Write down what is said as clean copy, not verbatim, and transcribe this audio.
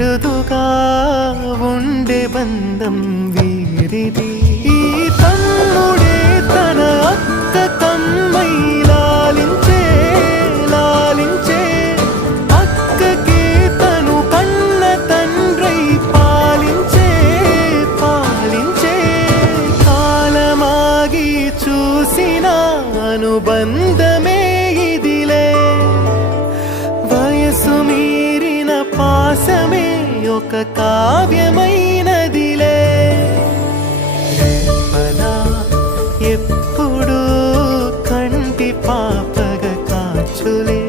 అరుదుగా ఉండే బంధం వీరిది. ఈ తమ్ముడే తన అక్క కమ్మై లాలించే లాలించే, అక్కకే తను కన్న తండ్రై పాలించే పాలించే. కాలమాగి చూసిన అనుబంధమే ఇదిలే, వయసు మీరిన పాసమే ఒక కావ్యమైనదిలే. రేపలా ఎప్పుడు కంటి పాపగ కాచులే.